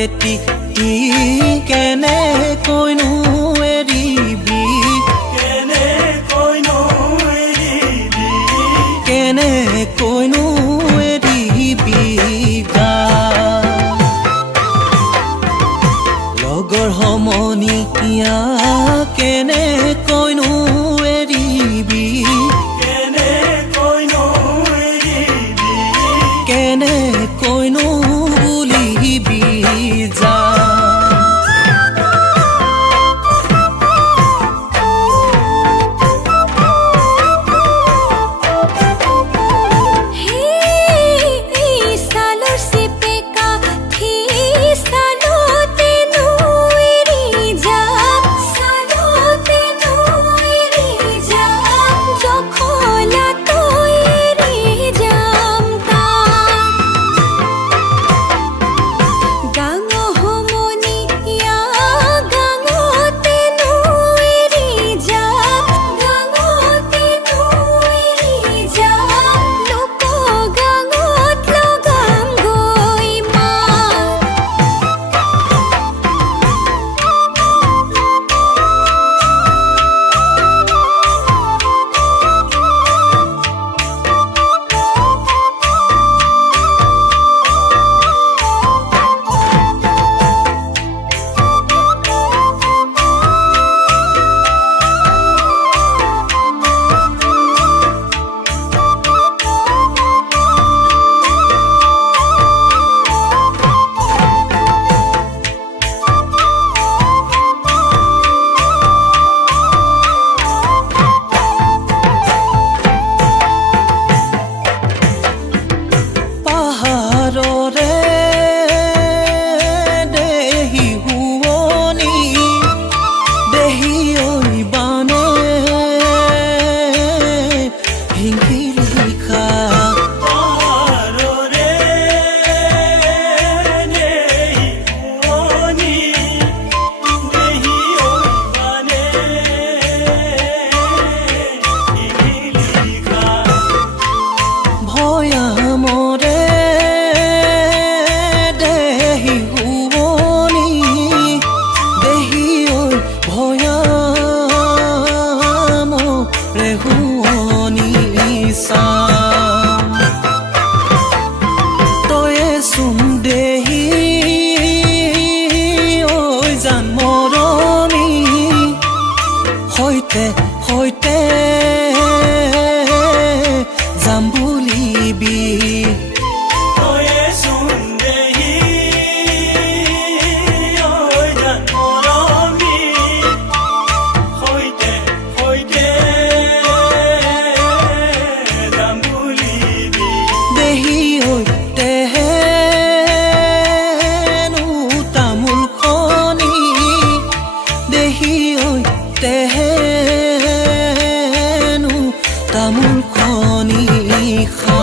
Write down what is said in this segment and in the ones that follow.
এটি কেনে কৈনো এৰিবি কেনে কৈনো এৰিবি গা লগৰ সমনীয়া কেনে কৈনো এৰিবি কেনে কৈনো বুলিবি যা হৈতে যাম বুলিবি দেহি হৈতেনো তামোল খনি দেহি হৈতেনো তামোল খনি খা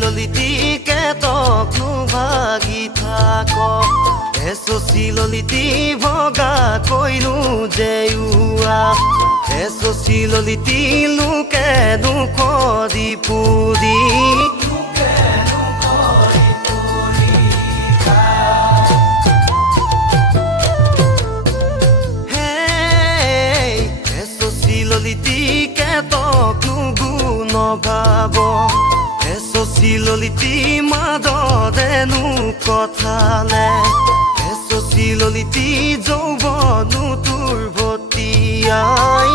চিললিতি কেতক ভাগি থাক চিললিতি ভগা কৈনো জেউৱা চিললিতি লোকে দুখ দি পুৰি চিললিতি কেতক গুণ ভাব চিললিতি মাজতেনো কথালে চিললিতি যৌৱনো তোৰ ভতিয়াই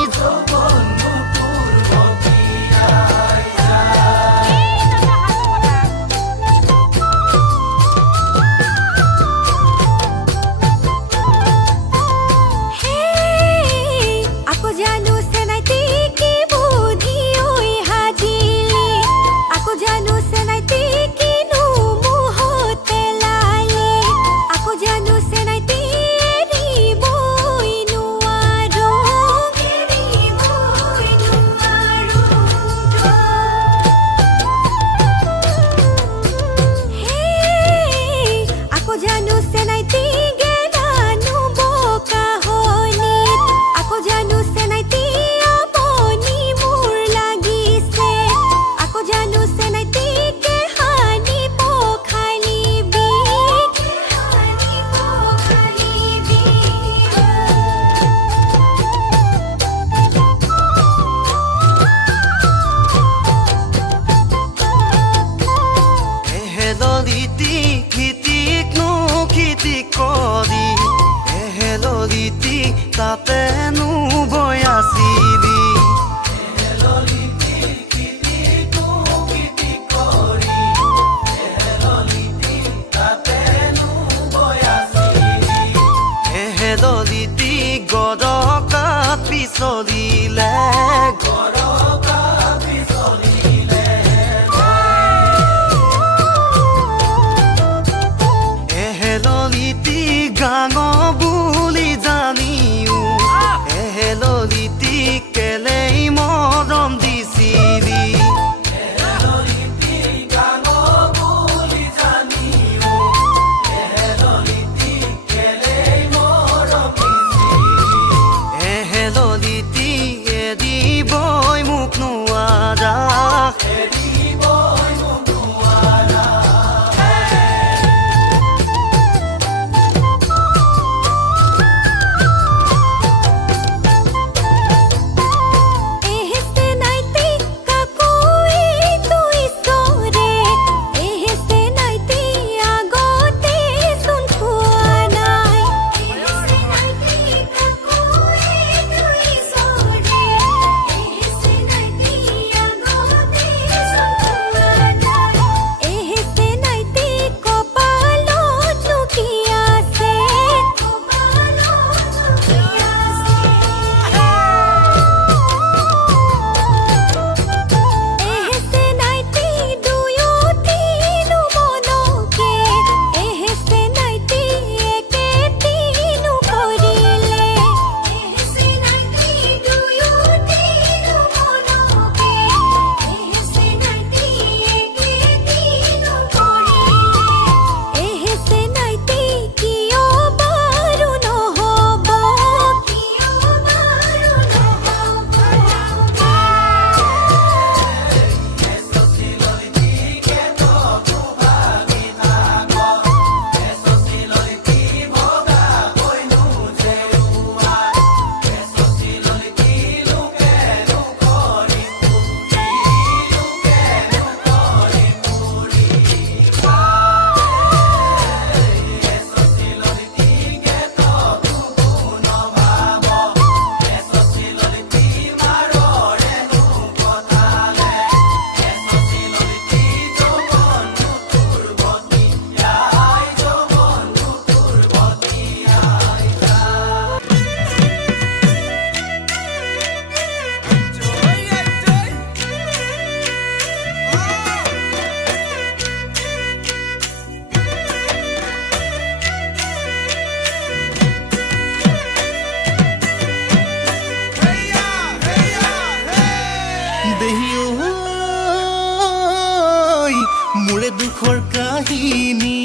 মোৰে দুখৰ কাহিনী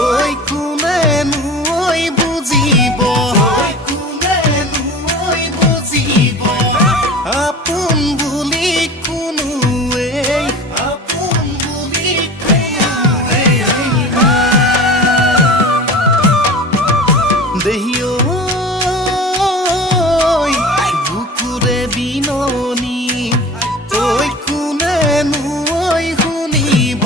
ঐ কোনেনো ঐ বুজিব কোনেনো ঐ বুজিব আপোন বুলি কোনোৱে আপোন বুলি কোনোৱে দেহি ঐ বুকুৰে বিননি ঐ কোনেনো ঐ শুনিব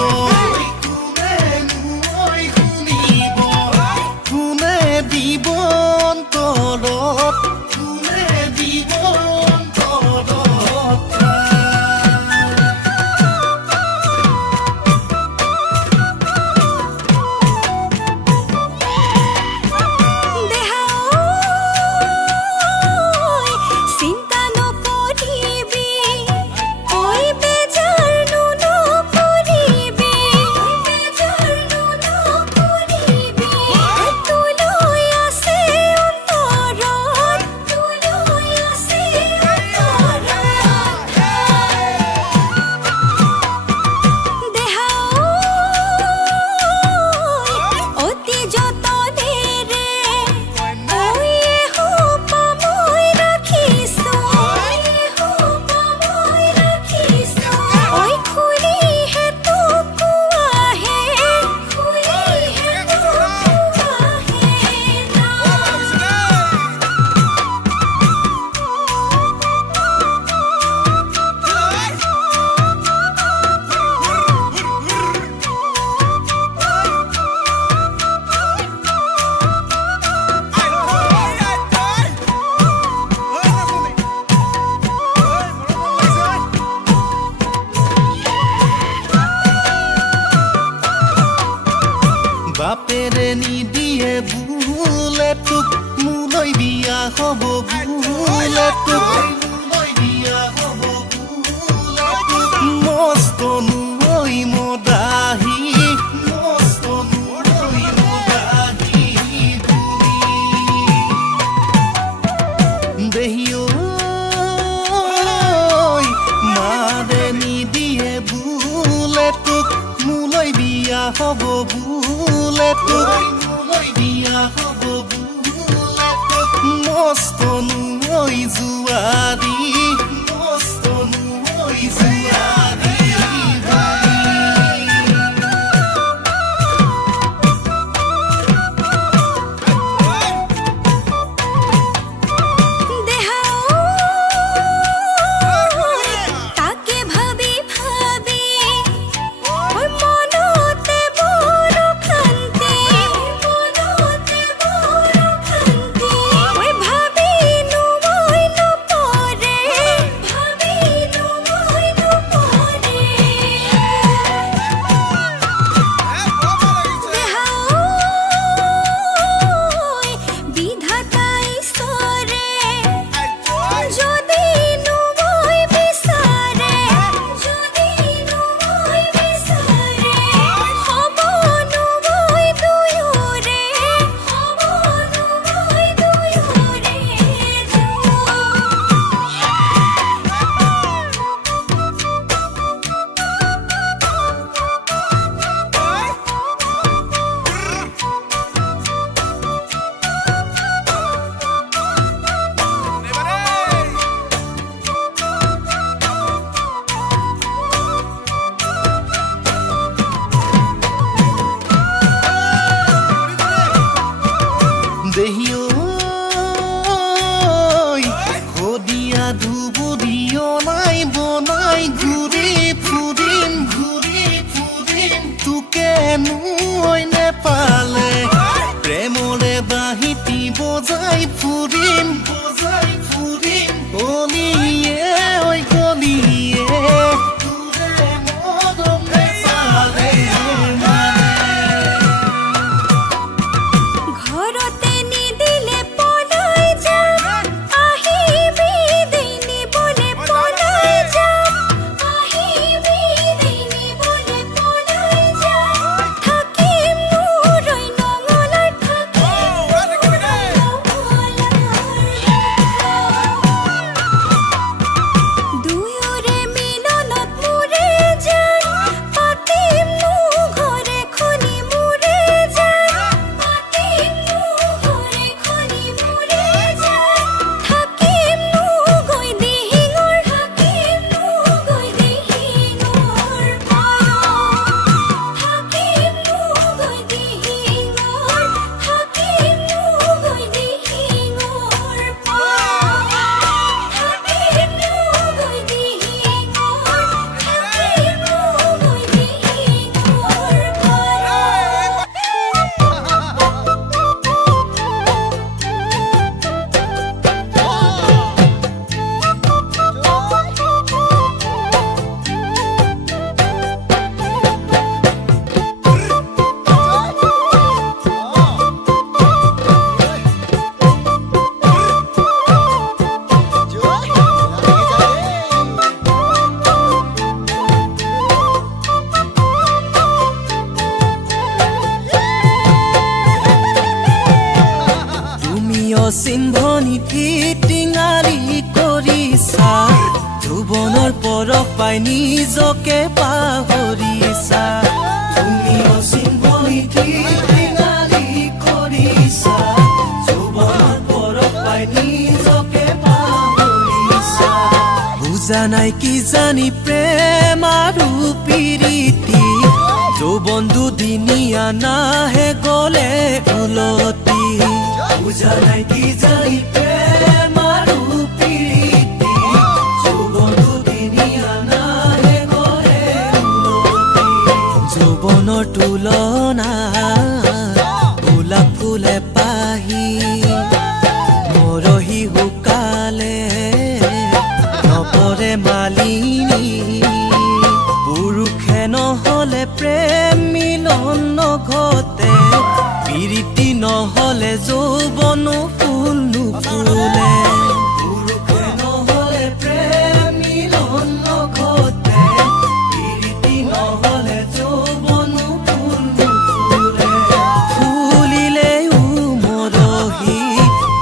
কোনেনো ঐ শুনিব কোনে দিব অন্তৰত কোনে দিব অন্তৰত চিন্তা নকৰিবি ঐ বেজাৰনো নকৰিবি বেজাৰনো নকৰিবি তোলৈ আছে অন্তৰত তোলৈ আছে অন্তৰত দেহা অতি যতনেৰে ঐ এসোপা মই ৰাখিছো মই ৰাখিছো ঐ খুলিহে তোক কোৱাহে খুলিহে তোক বাপেৰে নিদিয়ে বোলে তোক মোলৈ বিয়া হ'ব বোলে তোক মোলৈ বিয়া হ'ব বোলে তোক মস্তনো ঐ মদাহী মস্তনো ঐ মদাহী দেহি ঐ মাৰে নিদিয়ে বোলে তোক মোলৈ বিয়া হ'ব বোলে তোক মোলৈ বিয়া হ'ব বোলে তোক মস্তনো ঐ জোৱাৰী মস্তনো ঐ জোৱাৰী দেহা তাকে ভাবি ভাবি ওই মনতে বড় শান্তি মনতে বড় শান্তি ওই ভাবিনো মই নপৰে ভাবিনো মই নপৰে দেহা বিধাতা ঈশ্বৰে যদি মই বিচাৰে যদি মই বিচাৰে হ'বনো মই দুয়োৰে হ'বনো মই দুয়োৰে দেহি ঐ শদিয়া ধুবুদিও নাই বনাই ঘূৰি ফুৰিম তোকেনো ঐ নেপালে প্ৰেমৰে বাঁহীটি বজাই ফুৰিম অলিয়ে ঐ গলিয়ে তোৰে মৰম নেপালে ঘৰতে নিদিলে পলাই যাম আহিবি দিনিবলে পলাই যাম আহিবি দিনিবলে পলাই যাম থাক যৌৱনৰ পৰশ পাই নিজকে পাহৰিছা তুমি অসীম বুলি ঠিকালি কৰিছা যৌৱনৰ পৰশ পাই নিজকে পাহৰিছা বুজা নাই কি জানি প্ৰেম আৰু প্ৰীতি যৌৱন দুদিনীয়া নাহে গলে উলটি বুজা নাই কি জানি প্ৰেম আৰু প্ৰীতি যৌৱন দুদিনীয়া নাহে গলে উলটি যৌৱনৰ তুলনা গোলাপ ফুলে পাহি মৰহি শুকালে নপৰে মালিনী পুৰুষে নহলে প্ৰেম মিলন নঘটে প্ৰীতি নহলে যৌৱন ফুল নুফুলে পুৰুষে নহলে প্ৰেম মিলন নঘটে প্ৰীতি নহলে যৌৱন ফুল নুফুলে ফুলিলেও মৰহি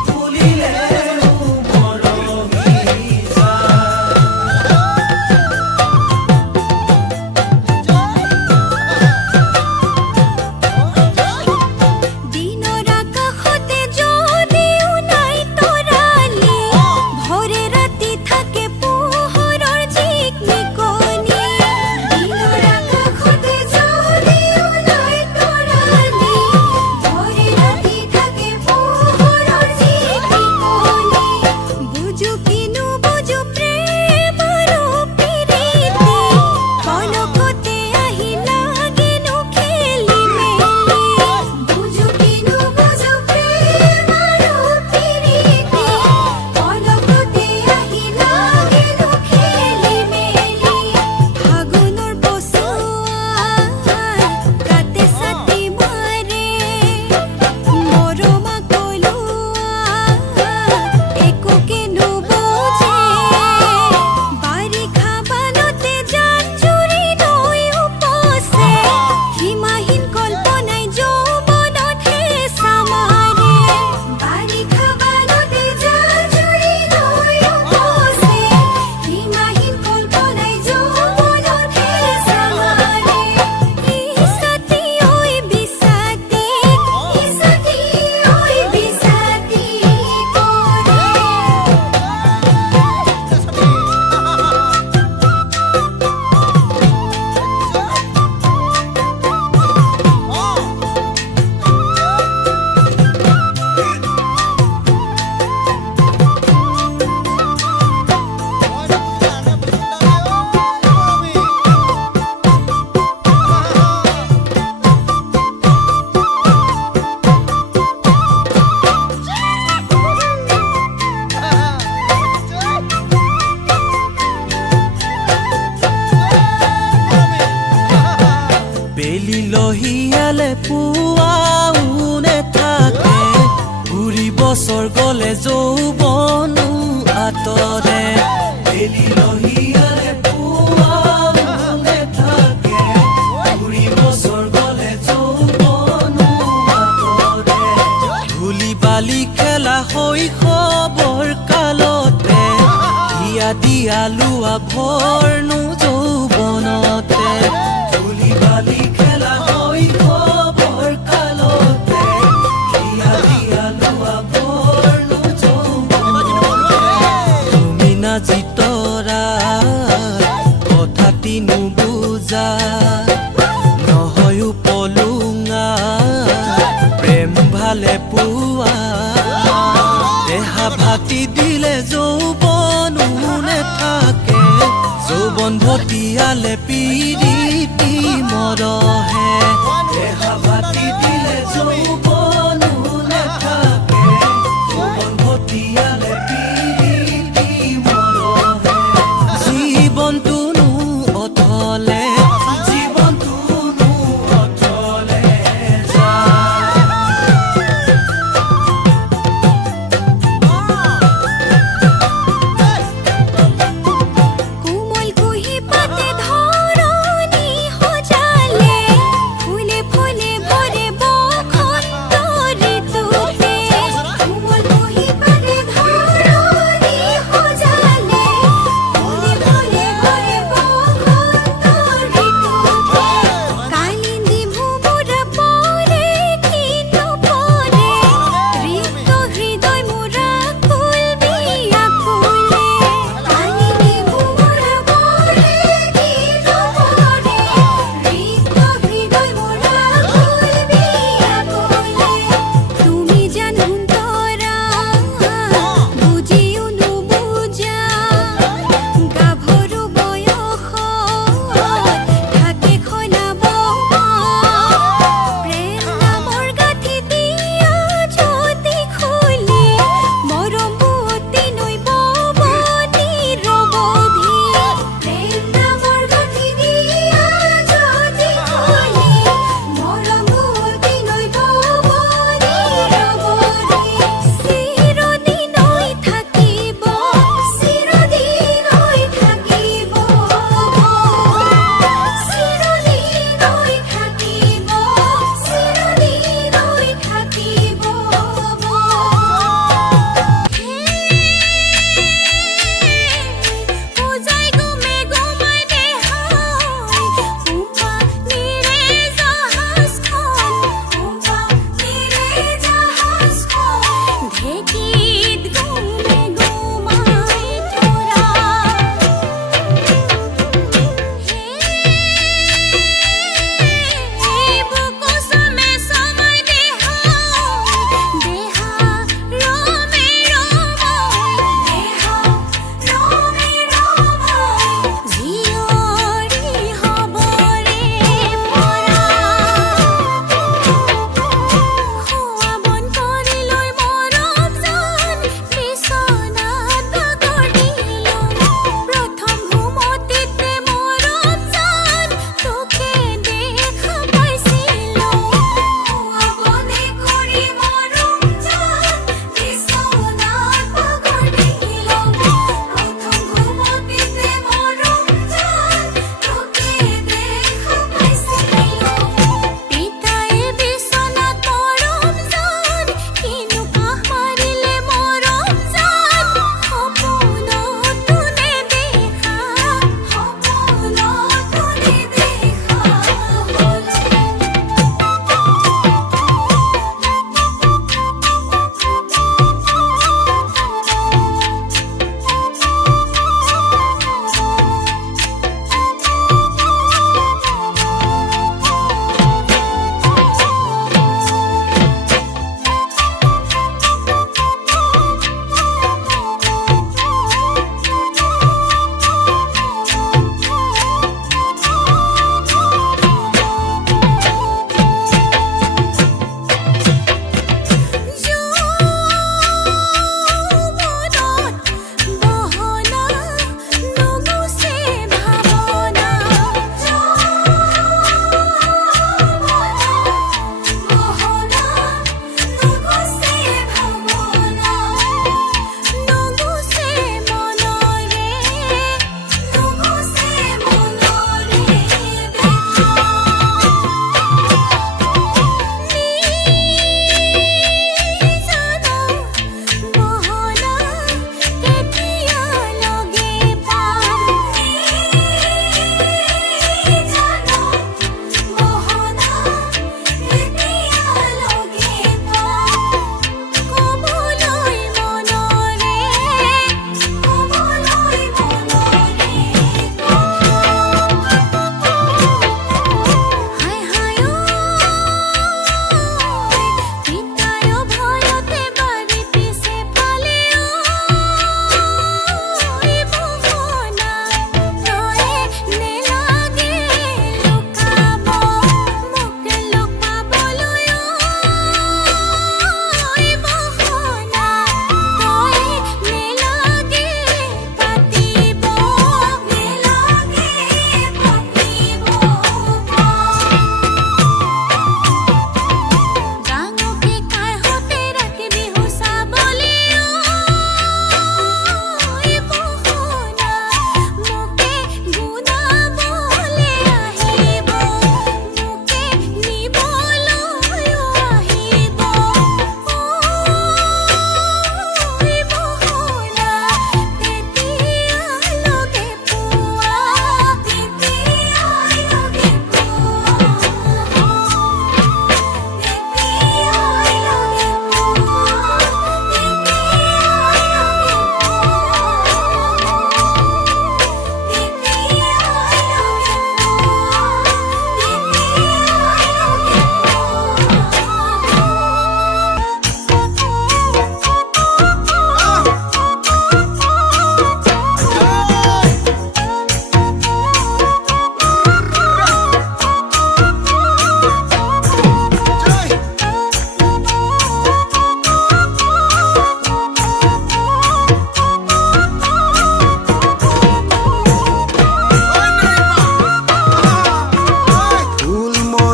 ফুলিলেও মৰহি দিনৰ আকাশতে যদিও নাই তৰালি ভৰে ৰাতি থাকে পোহৰৰ জিকমিকনি দিনৰ আকাশতে যদিও নাই তৰালি ভৰে ৰাতি থাকে পোহৰৰ জিকমিকনি বুজো কিনো বুজো প্ৰেম আৰু প্ৰীতি কলকতে আহি লাগেনো খেলি মেলি বুজো কিনো বুজো প্ৰেম আৰু প্ৰীতি কলকতে আহি লাগেনো খেলি মেলি ফাগুনৰ বছৰ কাটে ছাতি মাৰে মৰমা কলোৱা একোকে নুবুজে বাৰিষা বানতে জান জুৰি নৈ উপচে সীমাহীন কল্পনাই যৌৱনত হেঁচা মাৰে বাৰিষা বানতে জান জুৰি নৈ উপচে সীমাহীন কল্পনাই যৌৱনত হেঁচা মাৰে ইছাতি ঐ বিছাতি ইছাতি ঐ বিছাতি কৰে বেলি লহিয়ালে পুৱাওনে থাকে ঘূৰিব স্বৰ্গলে যৌৱনো আঁতৰে বেলি লহিয়ালে পুৱাওনে থাকে ঘূৰিব স্বৰ্গলে যৌৱনো আঁতৰে ধূলি বালি খেলা শৈশৱৰ কালতে হিয়া দিয়া লোৱা ভৰনো যৌৱনতে ধূলি বালি খেলা শৈশৱৰ কালতে হিয়া দিয়া লোৱা ভৰনো যৌৱনতে তুমি নাজি তৰা কথাটি নুবুজা নহয়ো পলুঙা প্ৰেম ভালে পোৱা দেহা ভাতি দিলে যৌৱনো নেথাকে যৌৱন ভটিয়ালে প্ৰীতি মৰহে দেহা ভাতি দিলে যৌৱনো নেথাকে যৌৱন ভটিয়ালে প্ৰীতি মৰহে জীৱনটোনো অথলে জীৱনটোনো অথলে যায় কোমল কুহি পাতে ধৰ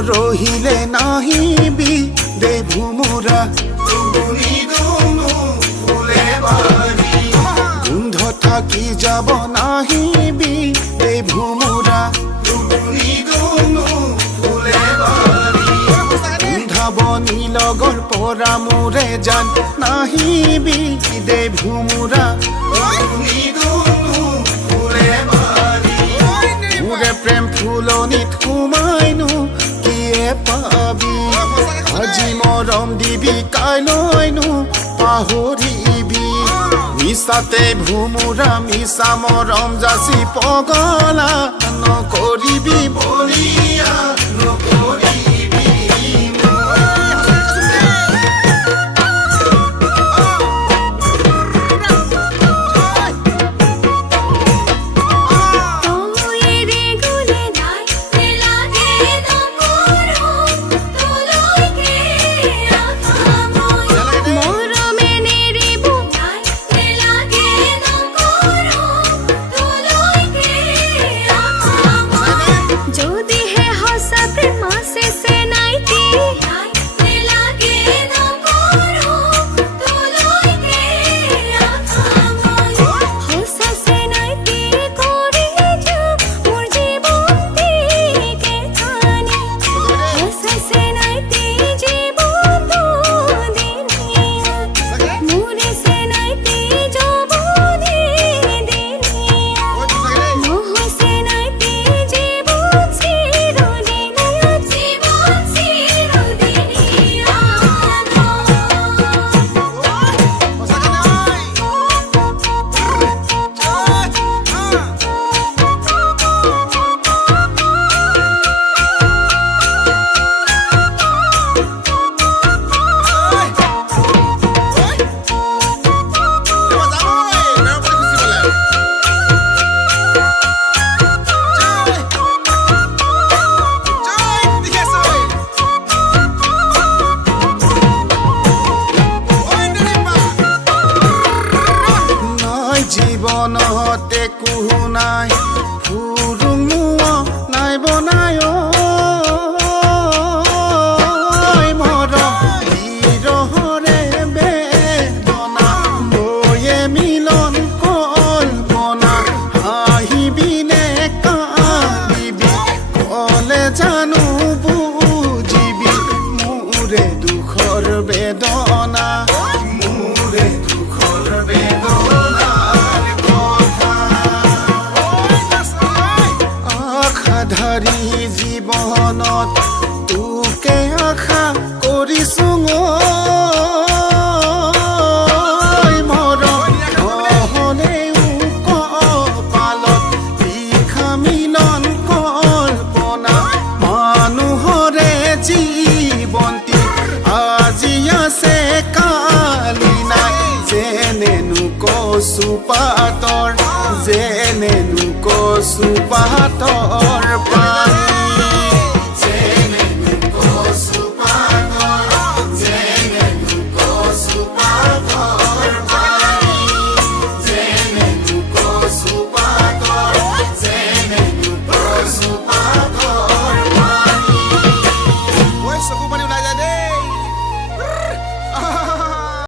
ৰহিলে নাহিবি দে ভুমুৰা গোন্ধ থাকি যাব নাহিবি দে ভুমুৰা গোন্ধাবনী লগৰ পৰা মোৰে জান নাহিবি দে ভুমুৰা মোৰে প্ৰেম ফুলনিত সোমাইনো কিয়ে পাবি আজি মৰম দিবি কাইলৈনো পাহৰিবি মিছাতে ভুমুৰা মিছা মৰম যাচি পগলা নকৰিবি বলিয়া নকৰিবি জীৱনতে কুহু নাই ফুৰুঙুৱা নাই বনায় মৰম বিৰহৰে বেদনা বয়ে মিলন কল্পনা হাঁহিবিনে কান্দিবি ক'লে জানো বুজিবি মোৰে দুখৰ বেদনা মোৰে দুখৰ বেদনা ধাৰি জীৱনত তোকে আশা কৰিছো মৰম নহ'লেও কপালত লিখা মিলন কল্পনা মানুহৰে জীৱন্তী আজি আছে কালি নাই যেনেনো কচু পাতৰ যেনেনো কচু পাতৰ